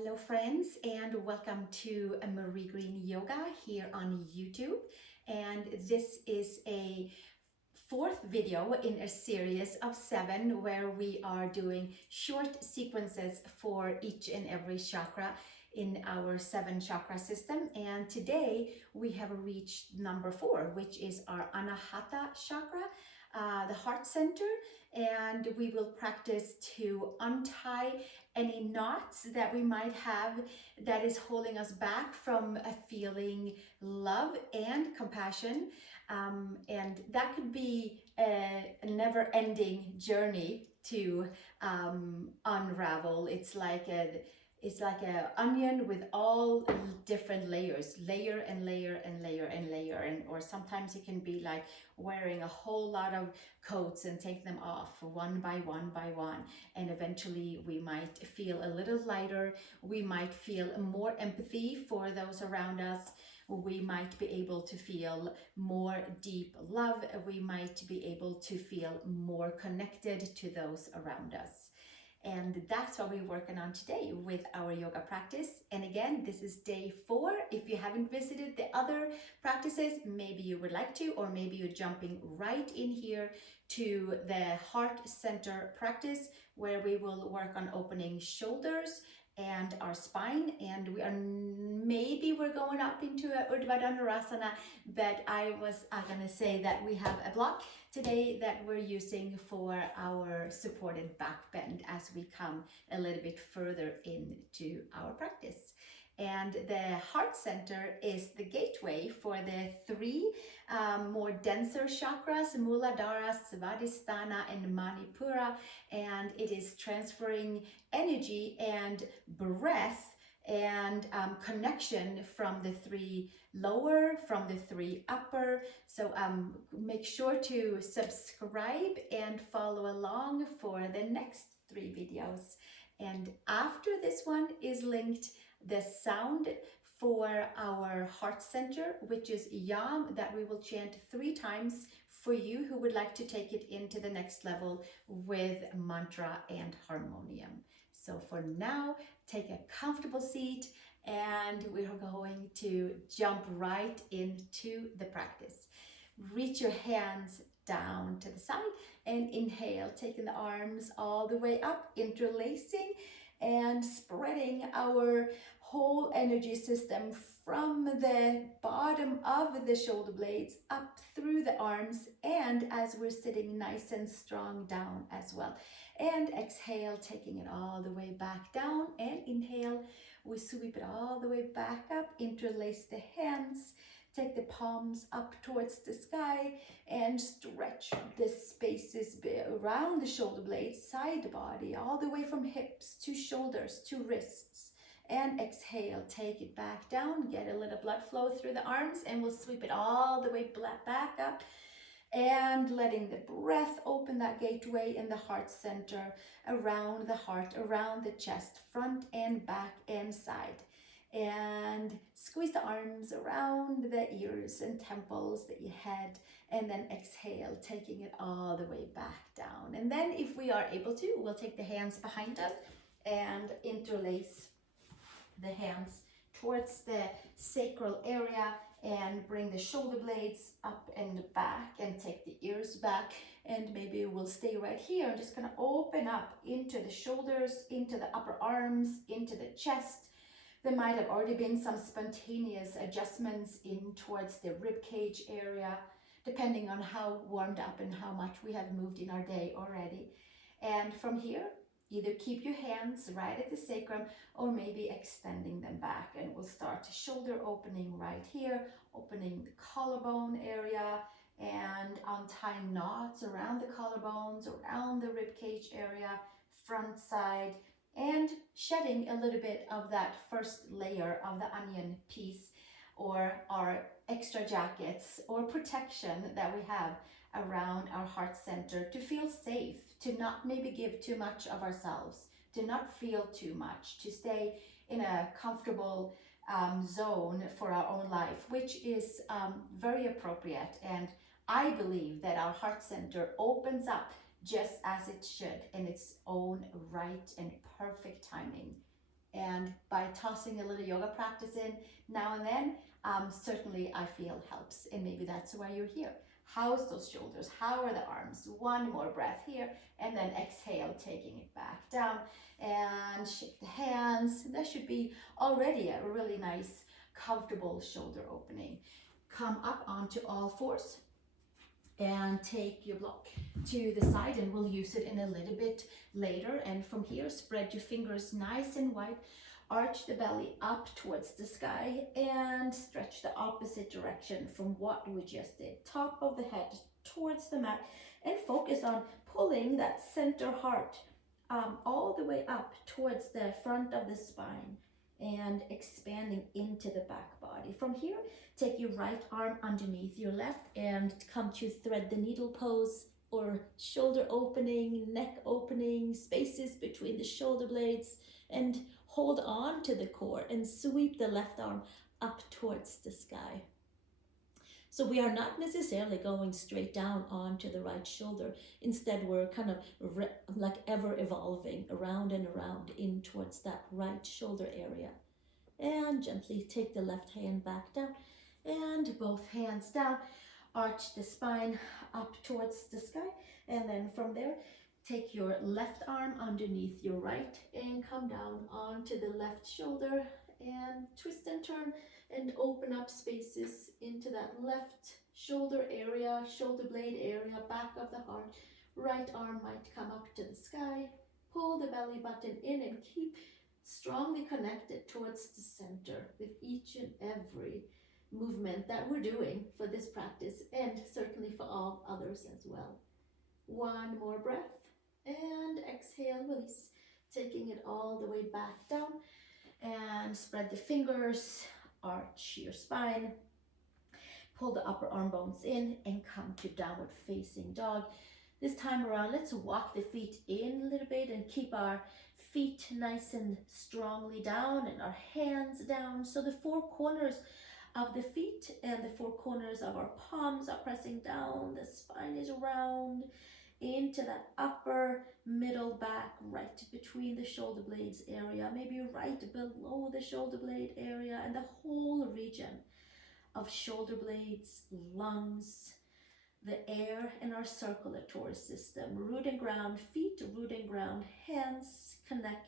Hello friends, and welcome to Marie Green Yoga here on YouTube. And this is a fourth video in a series of 7 where we are doing short sequences for each and every chakra in our 7 chakra system. And today we have reached number 4, which is our Anahatha Chakra, the heart center, and we will practice to untie any knots that we might have that is holding us back from feeling love and compassion. And that could be a never-ending journey to unravel. It's like an onion with all different layers, layer and layer and layer and layer, and or sometimes it can be like wearing a whole lot of coats and take them off one by one by one, and eventually we might feel a little lighter. We might feel more empathy for those around us. We might be able to feel more deep love. We might be able to feel more connected to those around us. And that's what we're working on today with our yoga practice. And again, this is day 4. If you haven't visited the other practices, maybe you would like to, or maybe you're jumping right in here to the heart center practice, where we will work on opening shoulders and our spine, and we're going up into a Urdhva Dhanurasana, but I was gonna say that we have a block today that we're using for our supported back bend as we come a little bit further into our practice. And the heart center is the gateway for the 3 more denser chakras, Muladhara, Svadhisthana, and Manipura, and it is transferring energy and breath and connection from the 3 lower, from the 3 upper. So make sure to subscribe and follow along for the next 3 videos. And after this one is linked the sound for our heart center, which is Yam, that we will chant 3 times for you who would like to take it into the next level with Mantra and Harmonium. So for now, take a comfortable seat, and we're going to jump right into the practice. Reach your hands down to the side and inhale, taking the arms all the way up, interlacing and spreading our whole energy system from the bottom of the shoulder blades up through the arms, and as we're sitting nice and strong down as well. And exhale, taking it all the way back down, and inhale, we sweep it all the way back up, interlace the hands, take the palms up towards the sky, and stretch the spaces around the shoulder blades, side body, all the way from hips to shoulders to wrists. And exhale, take it back down, get a little blood flow through the arms, and we'll sweep it all the way back up, and letting the breath open that gateway in the heart center, around the heart, around the chest, front and back and side. And squeeze the arms around the ears and temples, the head, and then exhale, taking it all the way back down. And then if we are able to, we'll take the hands behind us and interlace the hands towards the sacral area, and bring the shoulder blades up and back, and take the ears back, and maybe we'll stay right here and just gonna open up into the shoulders, into the upper arms, into the chest. There might have already been some spontaneous adjustments in towards the rib cage area, depending on how warmed up and how much we have moved in our day already. And from here, either keep your hands right at the sacrum or maybe extending them back, and we'll start shoulder opening right here, opening the collarbone area, and untying knots around the collarbones, around the rib cage area, front side, and shedding a little bit of that first layer of the onion piece, or our extra jackets or protection that we have around our heart center, to feel safe, to not maybe give too much of ourselves, to not feel too much, to stay in a comfortable zone for our own life, which is very appropriate. And I believe that our heart center opens up just as it should, in its own right and perfect timing. And by tossing a little yoga practice in now and then, certainly I feel helps. And maybe that's why you're here. How's those shoulders? How are the arms? One more breath here, and then exhale, taking it back down, and shake the hands. That should be already a really nice, comfortable shoulder opening. Come up onto all fours and take your block to the side, and we'll use it in a little bit later. And from here, spread your fingers nice and wide, arch the belly up towards the sky, and stretch the opposite direction from what we just did. Top of the head towards the mat, and focus on pulling that center heart all the way up towards the front of the spine and expanding into the back body. From here, take your right arm underneath your left and come to thread the needle pose, or shoulder opening, neck opening, spaces between the shoulder blades, and hold on to the core and sweep the left arm up towards the sky. So we are not necessarily going straight down onto the right shoulder. Instead, we're kind of like ever evolving around and around in towards that right shoulder area. And gently take the left hand back down, and both hands down. Arch the spine up towards the sky, and then from there, take your left arm underneath your right and come down onto the left shoulder, and twist and turn and open up spaces into that left shoulder area, shoulder blade area, back of the heart. Right arm might come up to the sky. Pull the belly button in and keep strongly connected towards the center with each and every movement that we're doing for this practice, and certainly for all others as well. One more breath, and exhale, release, taking it all the way back down, and spread the fingers, arch your spine, pull the upper arm bones in, and come to downward facing dog. This time around, let's walk the feet in a little bit and keep our feet nice and strongly down and our hands down. So the four corners of the feet and the four corners of our palms are pressing down. The spine is round into that upper middle back, right between the shoulder blades area, maybe right below the shoulder blade area, and the whole region of shoulder blades, lungs, the air in our circulatory system. Root and ground, feet, root and ground, hands, connect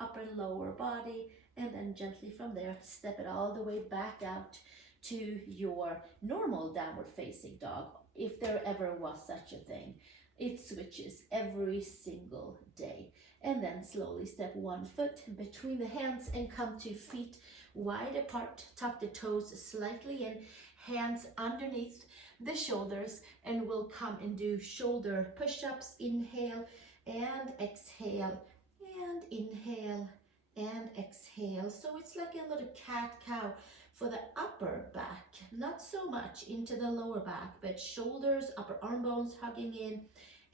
upper and lower body, and then gently from there, step it all the way back out to your normal downward facing dog, if there ever was such a thing. It switches every single day. And then slowly step one foot between the hands and come to feet wide apart. Tuck the toes slightly in, hands underneath the shoulders, and we'll come and do shoulder push-ups. Inhale and exhale, and inhale and exhale. So it's like a little cat-cow for the upper back, not so much into the lower back, but shoulders, upper arm bones hugging in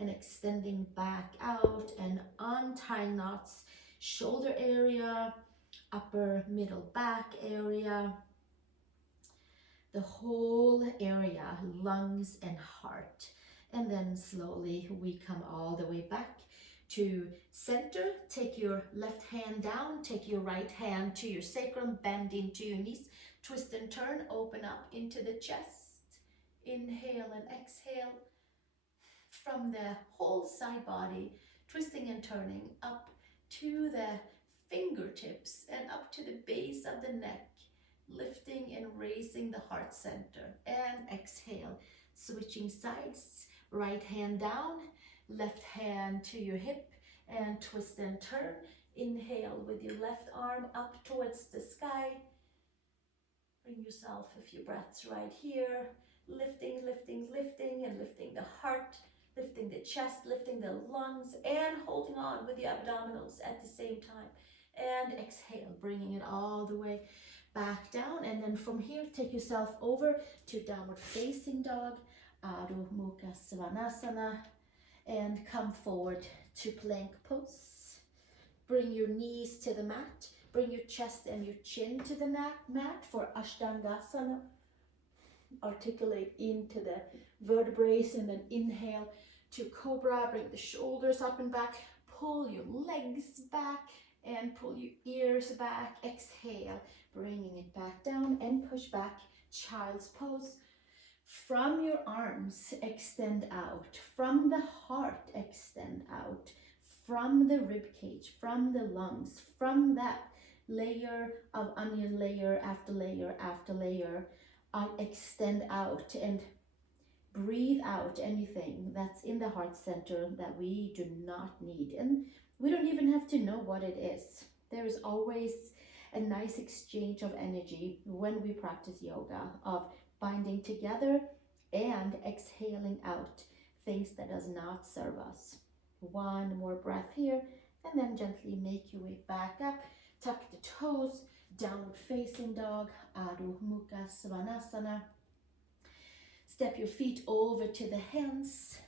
and extending back out, and untying knots, shoulder area, upper middle back area, the whole area, lungs and heart. And then slowly we come all the way back to center. Take your left hand down, take your right hand to your sacrum, bend into your knees, twist and turn, open up into the chest. Inhale and exhale from the whole side body, twisting and turning up to the fingertips and up to the base of the neck, lifting and raising the heart center. And exhale, switching sides, right hand down, left hand to your hip, and twist and turn. Inhale with your left arm up towards the sky. Bring yourself a few breaths right here, lifting, lifting, lifting, and lifting the heart, lifting the chest, lifting the lungs, and holding on with the abdominals at the same time. And exhale, bringing it all the way back down. And then from here, take yourself over to downward facing dog, Adho Mukha Svanasana, and come forward to plank pose. Bring your knees to the mat. Bring your chest and your chin to the mat for Ashtangasana. Articulate into the vertebrae, and then inhale to Cobra. Bring the shoulders up and back. Pull your legs back and pull your ears back. Exhale, bringing it back down and push back. Child's pose. From your arms, extend out. From the heart, extend out. From the rib cage, from the lungs, from that layer of onion, layer after layer after layer, extend out and breathe out anything that's in the heart center that we do not need. And we don't even have to know what it is. There is always a nice exchange of energy when we practice yoga, of binding together and exhaling out things that does not serve us. One more breath here, and then gently make your way back up. Tuck the toes, downward facing dog, Adho Mukha Svanasana. Step your feet over to the hands.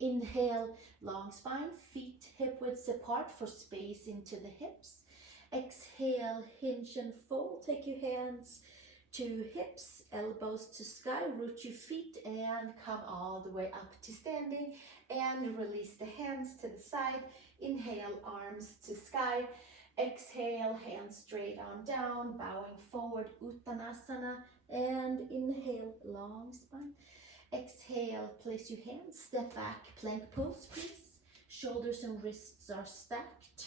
Inhale, long spine, feet hip widths apart for space into the hips. Exhale, hinge and fold. Take your hands to hips, elbows to sky, root your feet and come all the way up to standing and release the hands to the side. Inhale, arms to sky. Exhale, hands straight on down, bowing forward, Uttanasana, and inhale, long spine. Exhale, place your hands, step back, plank pose, please. Shoulders and wrists are stacked.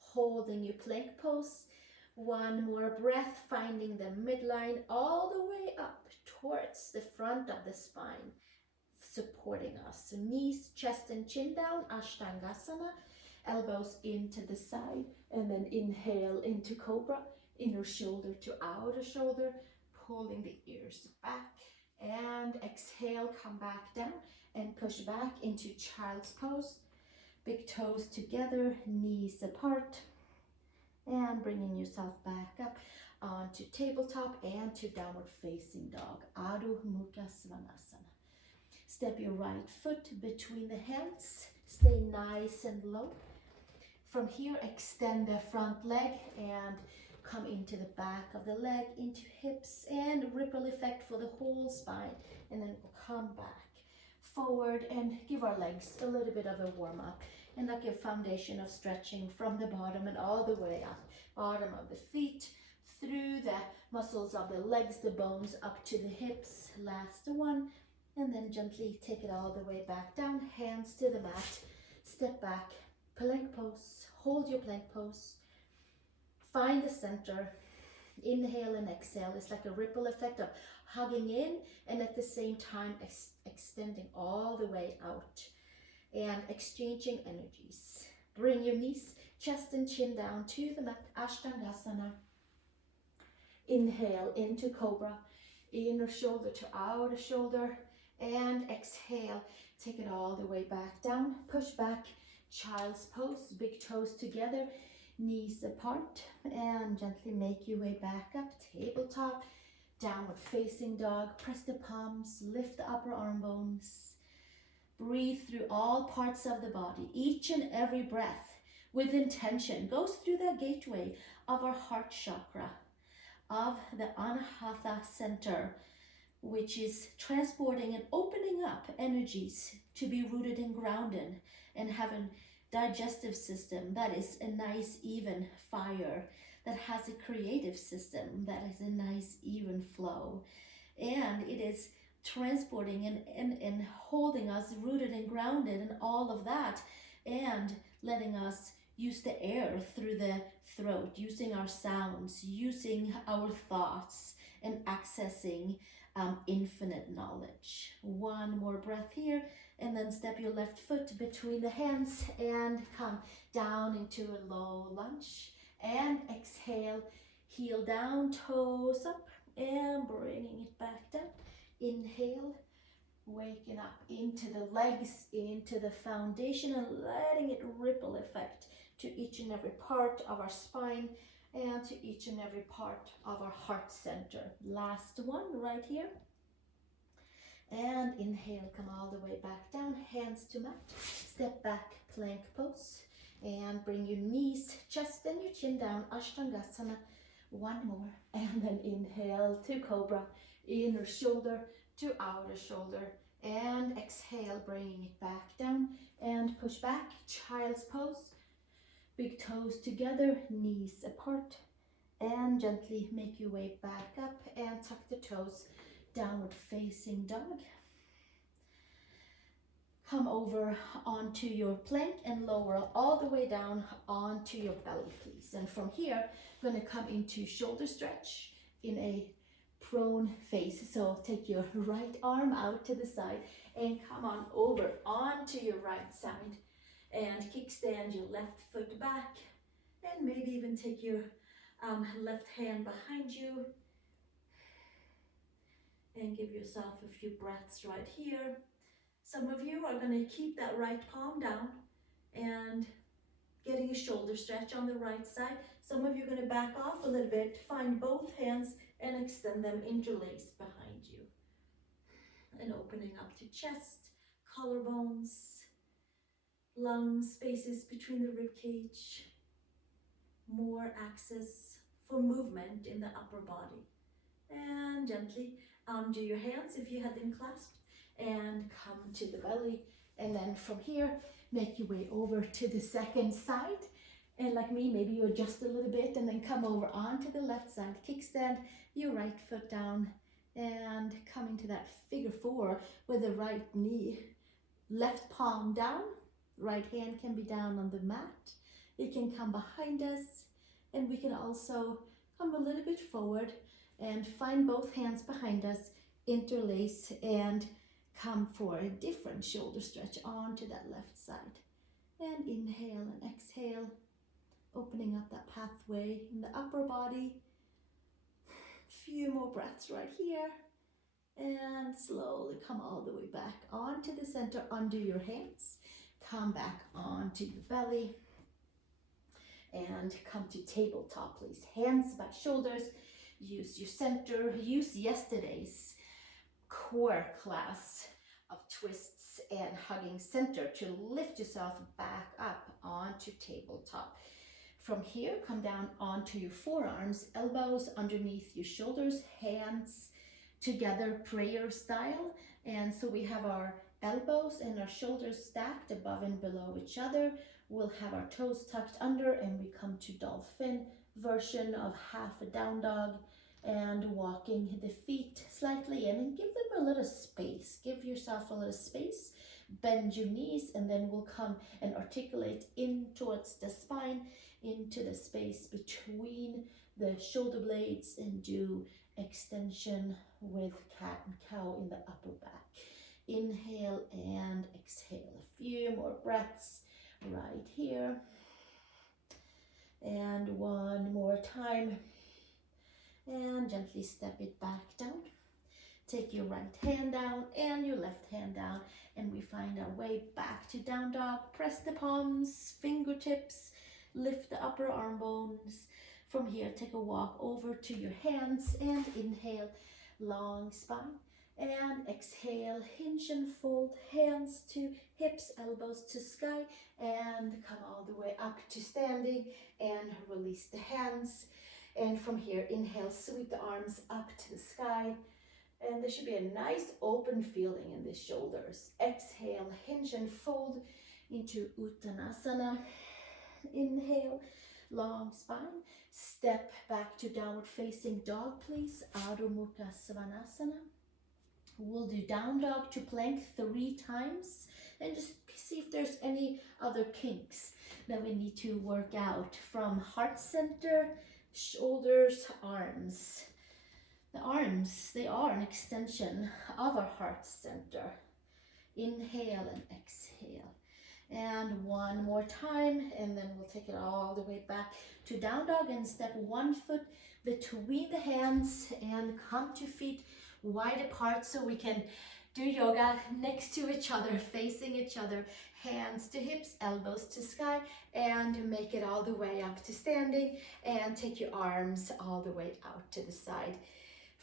Holding your plank pose. One more breath, finding the midline all the way up towards the front of the spine, supporting us. So knees, chest and chin down, Ashtangasana. Elbows into the side, and then inhale into Cobra. Inner shoulder to outer shoulder, pulling the ears back. And exhale, come back down and push back into child's pose. Big toes together, knees apart. And bringing yourself back up onto tabletop and to downward facing dog, Adho Mukha Svanasana. Step your right foot between the hands. Stay nice and low. From here, extend the front leg and come into the back of the leg, into hips, and ripple effect for the whole spine. And then we'll come back forward and give our legs a little bit of a warm up. And like a foundation of stretching from the bottom and all the way up. Bottom of the feet, through the muscles of the legs, the bones up to the hips. Last one. And then gently take it all the way back down. Hands to the mat. Step back. Plank pose. Hold your plank pose. Find the center. Inhale and exhale. It's like a ripple effect of hugging in and at the same time extending all the way out and exchanging energies. Bring your knees, chest and chin down to the mat, Ashtangasana. Inhale into Cobra, inner shoulder to outer shoulder, and exhale. Take it all the way back down, push back, child's pose, big toes together, knees apart, and gently make your way back up, tabletop, downward facing dog. Press the palms, lift the upper arm bones. Breathe through all parts of the body. Each and every breath with intention goes through the gateway of our heart chakra, of the Anahatha center, which is transporting and opening up energies to be rooted and grounded and have a digestive system that is a nice even fire, that has a creative system that is a nice even flow, and it is transporting and holding us rooted and grounded and all of that, and letting us use the air through the throat, using our sounds, using our thoughts, and accessing infinite knowledge. One more breath here, and then step your left foot between the hands and come down into a low lunge. And exhale, heel down, toes up, and bringing it back down. Inhale, waking up into the legs, into the foundation, and letting it ripple effect to each and every part of our spine and to each and every part of our heart center. Last one right here. And inhale, come all the way back down, hands to mat. Step back, plank pose. And bring your knees, chest and your chin down, Ashtangasana. One more. And then inhale to Cobra, inner shoulder to outer shoulder. And exhale, bringing it back down. And push back, child's pose. Big toes together, knees apart, and gently make your way back up and tuck the toes, downward facing dog. Come over onto your plank and lower all the way down onto your belly, please. And from here, I'm going to come into shoulder stretch in a prone face. So take your right arm out to the side and come on over onto your right side. And kickstand your left foot back. And maybe even take your left hand behind you. And give yourself a few breaths right here. Some of you are going to keep that right palm down and getting a shoulder stretch on the right side. Some of you are going to back off a little bit, find both hands and extend them interlaced behind you. And opening up to chest, collarbones, lungs, spaces between the rib cage. More access for movement in the upper body. And gently undo your hands if you had them clasped. And come to the belly, and then from here make your way over to the second side, and like me, maybe you adjust a little bit and then come over onto the left side, kickstand your right foot down and come into that figure four with the right knee, left palm down, right hand can be down on the mat, it can come behind us, and we can also come a little bit forward and find both hands behind us, interlace, and come for a different shoulder stretch onto that left side. And inhale and exhale, opening up that pathway in the upper body. Few more breaths right here. And slowly come all the way back onto the center, under your hands. Come back onto your belly. And come to tabletop, please. Hands by shoulders. Use your center. Use yesterday's core class of twists and hugging center to lift yourself back up onto tabletop. From here, come down onto your forearms, elbows underneath your shoulders, hands together, prayer style. And so we have our elbows and our shoulders stacked above and below each other. We'll have our toes tucked under, and we come to dolphin version of half a down dog. And walking the feet slightly in, and give them a little space. Give yourself a little space. Bend your knees, and then we'll come and articulate in towards the spine, into the space between the shoulder blades, and do extension with cat and cow in the upper back. Inhale and exhale. A few more breaths right here. And one more time. And gently step it back down. Take your right hand down and your left hand down, and we find our way back to down dog. Press the palms, fingertips, lift the upper arm bones. From here, take a walk over to your hands and inhale, long spine. And exhale, hinge and fold, hands to hips, elbows to sky, and come all the way up to standing and release the hands. And from here, inhale, sweep the arms up to the sky. And there should be a nice open feeling in the shoulders. Exhale, hinge and fold into Uttanasana. Inhale, long spine. Step back to downward facing dog, please. Adho Mukha Svanasana. We'll do down dog to plank 3 times. And just see if there's any other kinks that we need to work out. From heart center, shoulders, arms. The arms, they are an extension of our heart center. Inhale and exhale. And one more time, and then we'll take it all the way back to down dog and step one foot between the hands and come to feet wide apart so we can do yoga next to each other, facing each other, hands to hips, elbows to sky, and make it all the way up to standing, and take your arms all the way out to the side.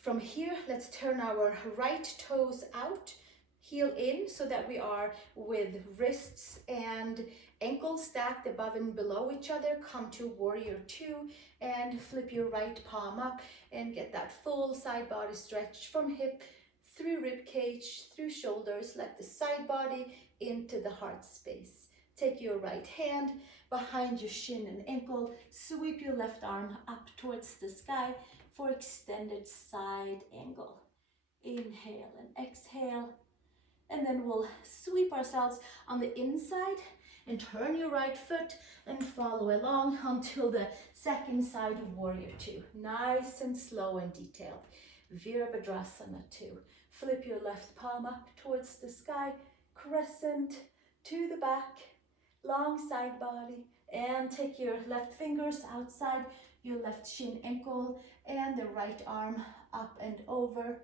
From here, let's turn our right toes out, heel in, so that we are with wrists and ankles stacked above and below each other. Come to warrior 2 and flip your right palm up and get that full side body stretch from hip through rib cage, through shoulders. Let the side body into the heart space. Take your right hand behind your shin and ankle. Sweep your left arm up towards the sky for extended side angle. Inhale and exhale. And then we'll sweep ourselves on the inside and turn your right foot and follow along until the second side, warrior two. Nice and slow and detailed. Virabhadrasana 2. Flip your left palm up towards the sky, crescent to the back, long side body, and take your left fingers outside your left shin ankle and the right arm up and over.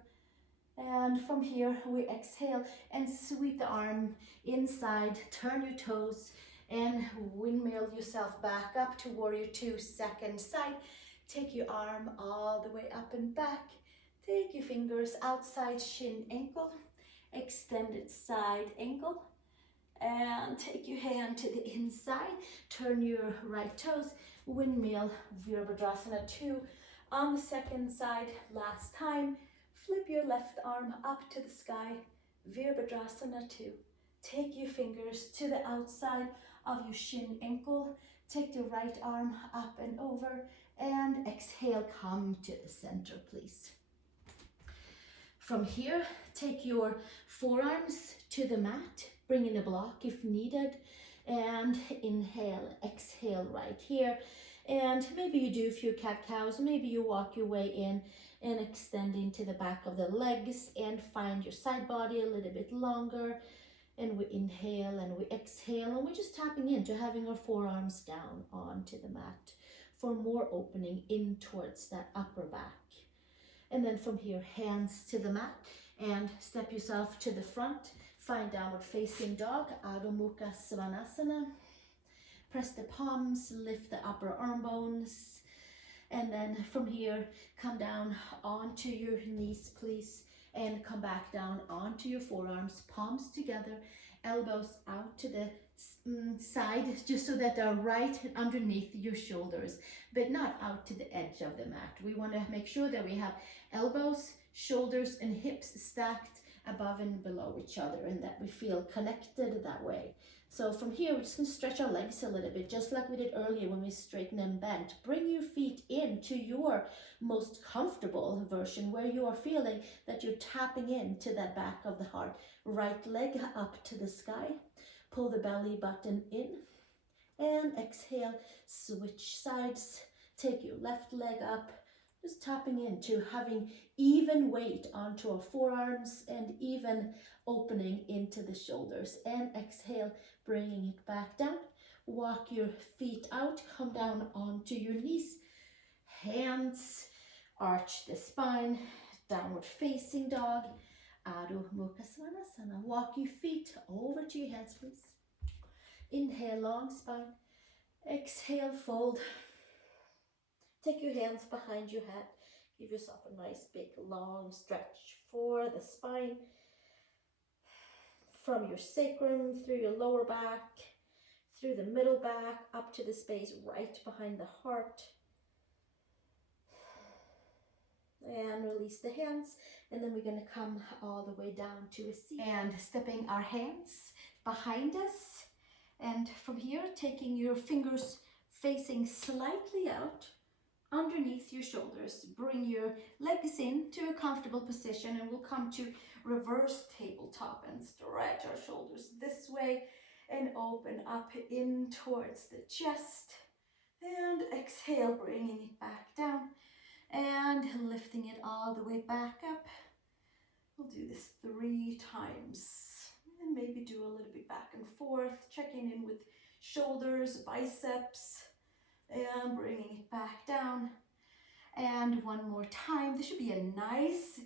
And from here we exhale and sweep the arm inside, turn your toes and windmill yourself back up to warrior two, second side. Take your arm all the way up and back. Take your fingers outside shin ankle, extended side ankle, and take your hand to the inside. Turn your right toes, windmill, Virabhadrasana 2 on the second side. Last time. Flip your left arm up to the sky, Virabhadrasana 2. Take your fingers to the outside of your shin ankle. Take the right arm up and over, and exhale, come to the center, please. From here, take your forearms to the mat, bring in a block if needed, and inhale, exhale right here. And maybe you do a few cat-cows, maybe you walk your way in and extend into the back of the legs and find your side body a little bit longer. And we inhale and we exhale, and we're just tapping into having our forearms down onto the mat for more opening in towards that upper back. And then from here, hands to the mat and step yourself to the front. Find downward facing dog, Adho Mukha Svanasana. Press the palms, lift the upper arm bones. And then from here, come down onto your knees, please. And come back down onto your forearms, palms together, elbows out to the side, just so that they're right underneath your shoulders, but not out to the edge of the mat. We want to make sure that we have elbows, shoulders, and hips stacked above and below each other, and that we feel connected that way. So from here, we're just going to stretch our legs a little bit, just like we did earlier when we straighten and bent. Bring your feet into your most comfortable version, where you are feeling that you're tapping into that back of the heart. Right leg up to the sky. Pull the belly button in. And exhale, switch sides. Take your left leg up. Just tapping into having even weight onto our forearms and even opening into the shoulders. And exhale, bringing it back down. Walk your feet out, come down onto your knees. Hands, arch the spine, downward facing dog, Adho Mukha Svanasana. Walk your feet over to your hands, please. Inhale, long spine. Exhale, fold. Take your hands behind your head. Give yourself a nice big long stretch for the spine. From your sacrum, through your lower back, through the middle back, up to the space right behind the heart. And release the hands. And then we're going to come all the way down to a seat. And stepping our hands behind us. And from here, taking your fingers facing slightly out underneath your shoulders. Bring your legs into a comfortable position, and we'll come to reverse tabletop and stretch our shoulders this way and open up in towards the chest. And exhale, bringing it back down and lifting it all the way back up. We'll do this 3 times and maybe do a little bit back and forth, checking in with shoulders, biceps, and bringing it back down. And one more time. This should be a nice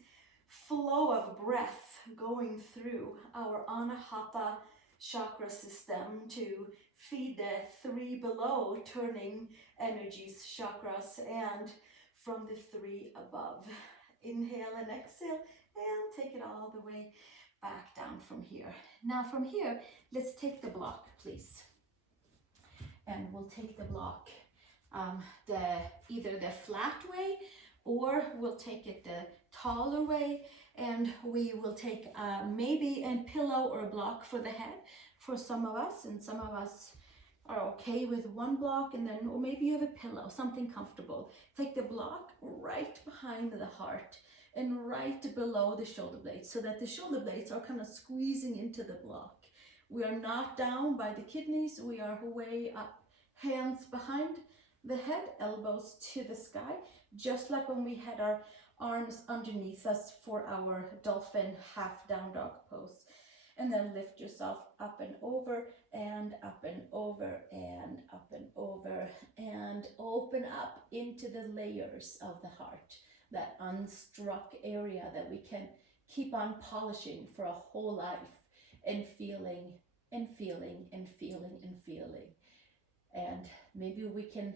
flow of breath going through our Anahatha Chakra system to feed the 3 below turning energies, chakras, and from the 3 above. Inhale and exhale, and take it all the way back down from here. Now from here, let's take the block, please. And we'll take the block either the flat way, or we'll take it the taller way, and we will take maybe a pillow or a block for the head for some of us, and some of us are okay with one block, and then, or maybe you have a pillow, something comfortable. Take the block right behind the heart and right below the shoulder blades, so that the shoulder blades are kind of squeezing into the block. We are not down by the kidneys, we are way up, hands behind the head, elbows to the sky, just like when we had our arms underneath us for our dolphin half down dog pose. And then lift yourself up and over, and up and over, and up and over, and open up into the layers of the heart, that unstruck area that we can keep on polishing for a whole life, and feeling and feeling and feeling and feeling. And maybe we can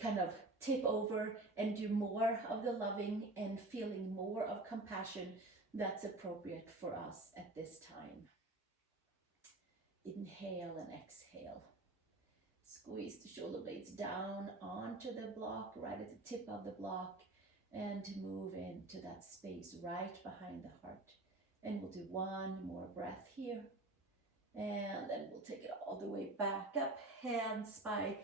kind of tip over and do more of the loving and feeling more of compassion that's appropriate for us at this time. Inhale and exhale. Squeeze the shoulder blades down onto the block, right at the tip of the block, and move into that space right behind the heart. And we'll do one more breath here. And then we'll take it all the way back up, hands by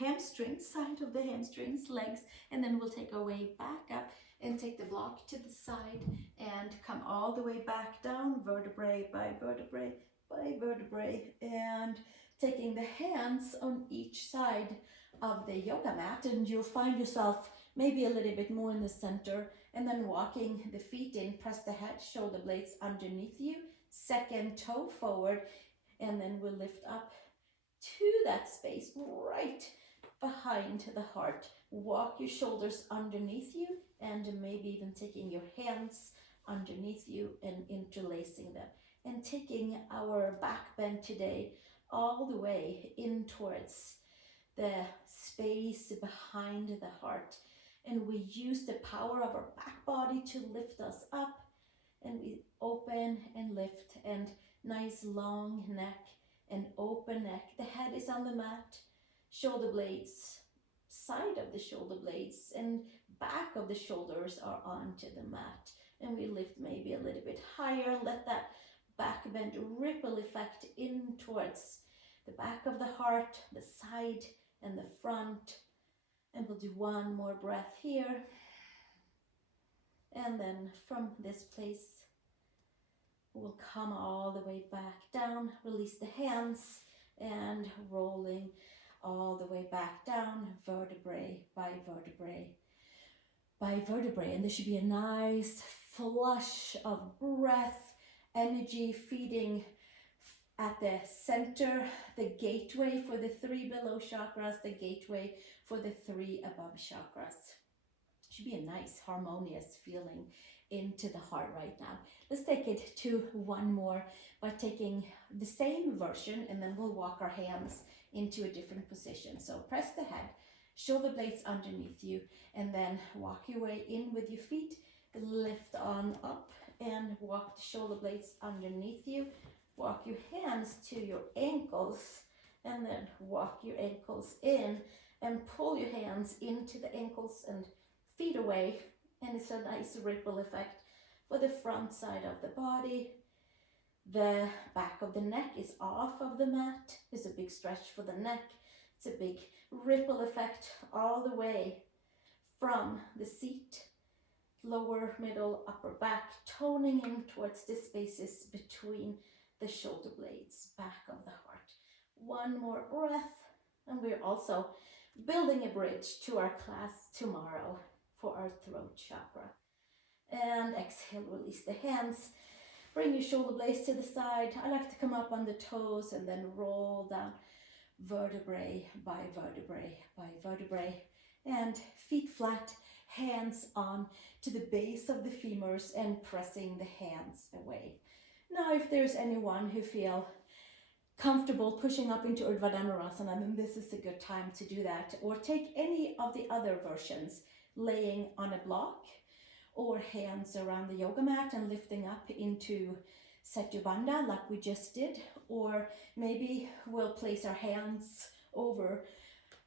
hamstrings, side of the hamstrings, legs, and then we'll take our way back up and take the block to the side and come all the way back down, vertebrae by vertebrae by vertebrae, and taking the hands on each side of the yoga mat, and you'll find yourself maybe a little bit more in the center, and then walking the feet in, press the head, shoulder blades underneath you, second toe forward, and then we'll lift up to that space right behind the heart. Walk your shoulders underneath you, and maybe even taking your hands underneath you and interlacing them, and taking our back bend today all the way in towards the space behind the heart. And we use the power of our back body to lift us up, and we open and lift, and nice long neck and open neck. The head is on the mat, shoulder blades, side of the shoulder blades and back of the shoulders are onto the mat, and we lift maybe a little bit higher. Let that back bend ripple effect in towards the back of the heart, the side and the front. And we'll do one more breath here. And then from this place, we'll come all the way back down, release the hands, and rolling all the way back down, vertebrae by vertebrae by vertebrae. And there should be a nice flush of breath, energy feeding at the center, the gateway for the 3 below chakras, the gateway for the 3 above chakras. Should be a nice harmonious feeling into the heart right now. Let's take it to one more by taking the same version, and then we'll walk our hands into a different position. So press the head, shoulder blades underneath you, and then walk your way in with your feet, lift on up and walk the shoulder blades underneath you. Walk your hands to your ankles, and then walk your ankles in and pull your hands into the ankles and feet away. And it's a nice ripple effect for the front side of the body. The back of the neck is off of the mat. There's a big stretch for the neck. It's a big ripple effect all the way from the seat, lower, middle, upper back, toning in towards the spaces between the shoulder blades, back of the heart. One more breath, and we're also building a bridge to our class tomorrow for our throat chakra. And exhale, release the hands. Bring your shoulder blades to the side. I like to come up on the toes and then roll down vertebrae by vertebrae by vertebrae. And feet flat, hands on to the base of the femurs and pressing the hands away. Now, if there's anyone who feel comfortable pushing up into Urdhva Dhanurasana, then this is a good time to do that. Or take any of the other versions, laying on a block or hands around the yoga mat and lifting up into Setyabandha like we just did. Or maybe we'll place our hands over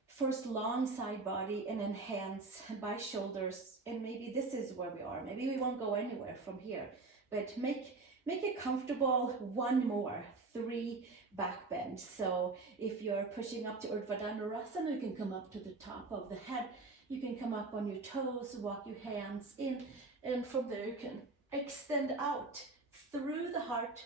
first long side body and then hands by shoulders. And maybe this is where we are. Maybe we won't go anywhere from here, but make it comfortable. One more. 3 back bends. So if you're pushing up to Urdhva Dhanurasana, you can come up to the top of the head. You can come up on your toes, walk your hands in, and from there you can extend out through the heart,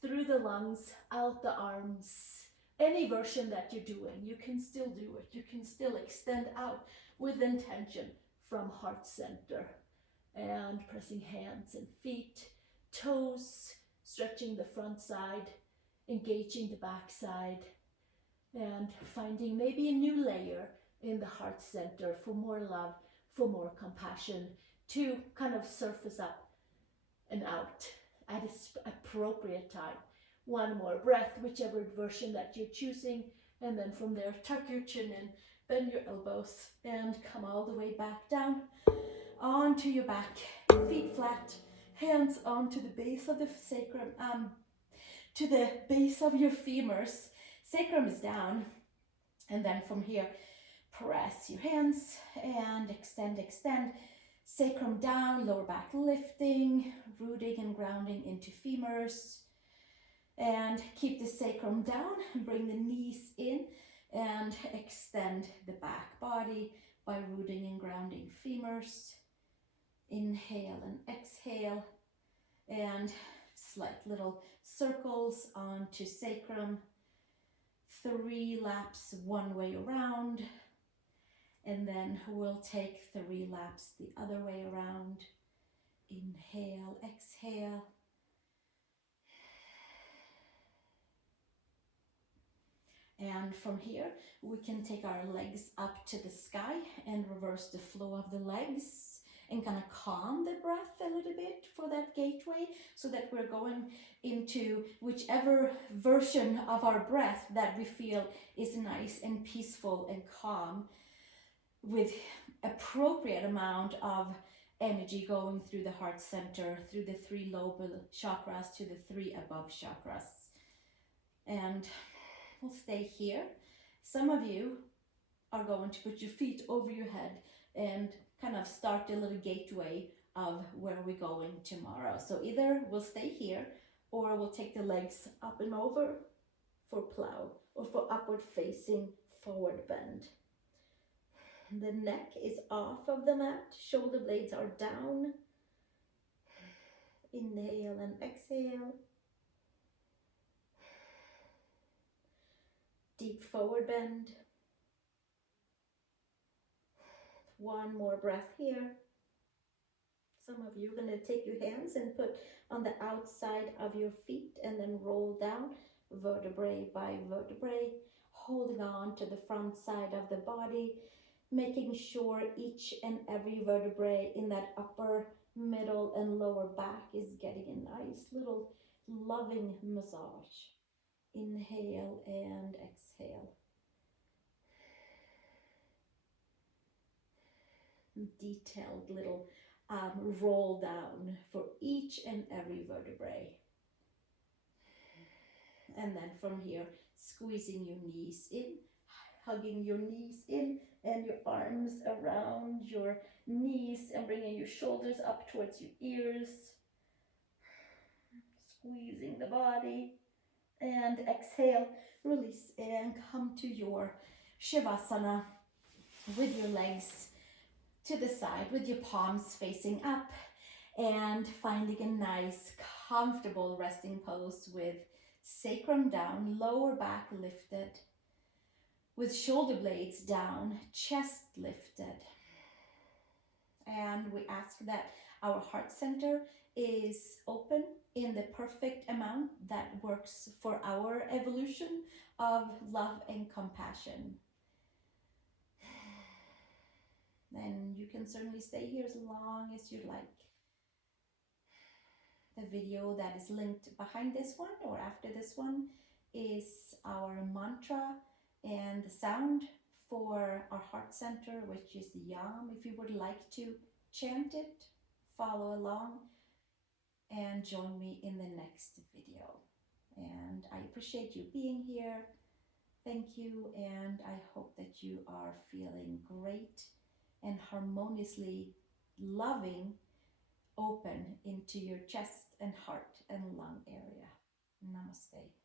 through the lungs, out the arms. Any version that you're doing, you can still do it. You can still extend out with intention from heart center, and pressing hands and feet, toes, stretching the front side, engaging the back side, and finding maybe a new layer in the heart center for more love, for more compassion, to kind of surface up and out at its appropriate time. One more breath, whichever version that you're choosing, and then from there, tuck your chin in, bend your elbows, and come all the way back down onto your back, feet flat, hands onto the base of the sacrum, to the base of your femurs. Sacrum is down, and then from here, press your hands and extend, extend. Sacrum down, lower back lifting, rooting and grounding into femurs. And keep the sacrum down, bring the knees in, and extend the back body by rooting and grounding femurs. Inhale and exhale, and slight little circles onto sacrum. 3 laps one way around, and then we'll take 3 laps the other way around. Inhale, exhale. And from here, we can take our legs up to the sky and reverse the flow of the legs and kind of calm the breath a little bit for that gateway, so that we're going into whichever version of our breath that we feel is nice and peaceful and calm, with appropriate amount of energy going through the heart center, through the 3 lobe chakras to the 3 above chakras. And we'll stay here. Some of you are going to put your feet over your head and kind of start a little gateway of where we're going tomorrow. So either we'll stay here, or we'll take the legs up and over for plow, or for upward facing forward bend. The neck is off of the mat, shoulder blades are down. Inhale and exhale. Deep forward bend. One more breath here. Some of you are going to take your hands and put on the outside of your feet and then roll down vertebrae by vertebrae, holding on to the front side of the body, making sure each and every vertebrae in that upper, middle, and lower back is getting a nice little loving massage. Inhale and exhale. Detailed little roll down for each and every vertebrae. And then from here, squeezing your knees in, hugging your knees in, and your arms around your knees, and bringing your shoulders up towards your ears. Squeezing the body. And exhale, release, and come to your Shavasana with your legs to the side, with your palms facing up, and finding a nice, comfortable resting pose with sacrum down, lower back lifted, with shoulder blades down, chest lifted. And we ask that our heart center is open in the perfect amount that works for our evolution of love and compassion. And you can certainly stay here as long as you like. The video that is linked behind this one or after this one is our mantra and the sound for our heart center, which is the Yam. If you would like to chant it, follow along and join me in the next video. And I appreciate you being here. Thank you, and I hope that you are feeling great and harmoniously loving, open into your chest and heart and lung area. Namaste.